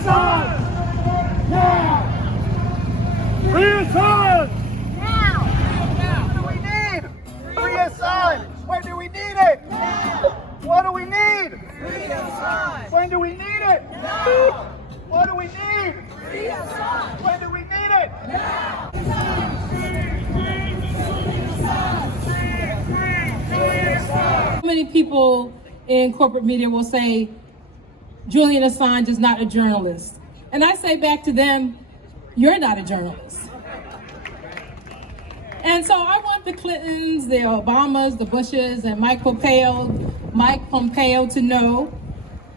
Assange! Now! Free Assange! Now! What do we need? Free Assange! When do we need it? Now! What do we need? Free Assange! When do we need it? Now! What do we need? Free Assange! When do we need it? Now! Many people in corporate media will say Julian Assange is not a journalist. And I say back to them, you're not a journalist. And so I want the Clintons, the Obamas, the Bushes, and Mike Pompeo to know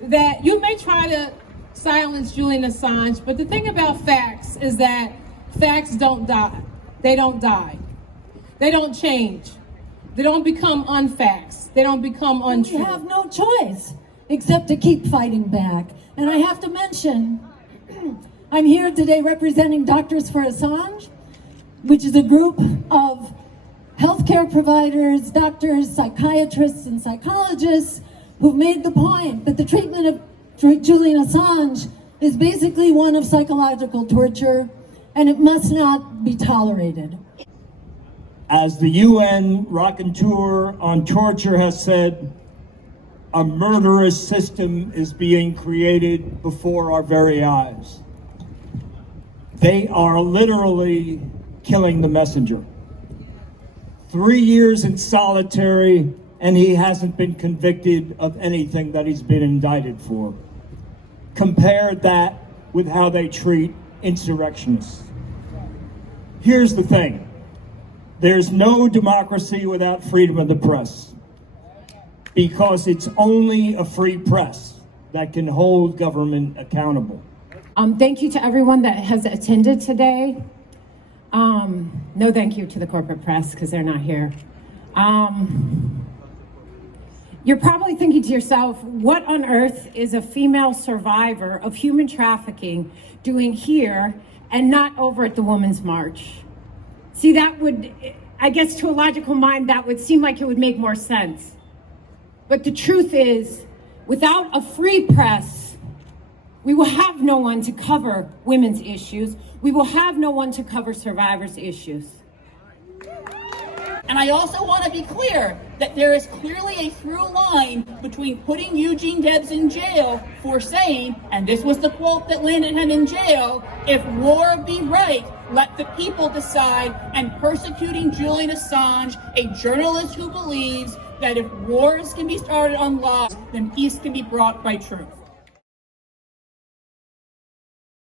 that you may try to silence Julian Assange, but the thing about facts is that facts don't die. They don't die. They don't change. They don't become unfacts. They don't become untrue. You have no choice except to keep fighting back. And I have to mention, I'm here today representing Doctors for Assange, which is a group of healthcare providers, doctors, psychiatrists, and psychologists who've made the point that the treatment of Julian Assange is basically one of psychological torture, and it must not be tolerated. As the UN raconteur on torture has said, a murderous system is being created before our very eyes. They are literally killing the messenger. 3 years in solitary, and he hasn't been convicted of anything that he's been indicted for. Compare that with how they treat insurrectionists. Here's the thing. There's no democracy without freedom of the press, because it's only a free press that can hold government accountable. Thank you to everyone that has attended today. No thank you to the corporate press because they're not here. You're probably thinking to yourself, what on earth is a female survivor of human trafficking doing here and not over at the Women's March? See, that would, I guess to a logical mind, that would seem like it would make more sense. But the truth is, without a free press, we will have no one to cover women's issues. We will have no one to cover survivors' issues. And I also want to be clear that there is clearly a through line between putting Eugene Debs in jail for saying, and this was the quote that landed him in jail, "If war be right, let the people decide," and persecuting Julian Assange, a journalist who believes that if wars can be started on lies, then peace can be brought by truth.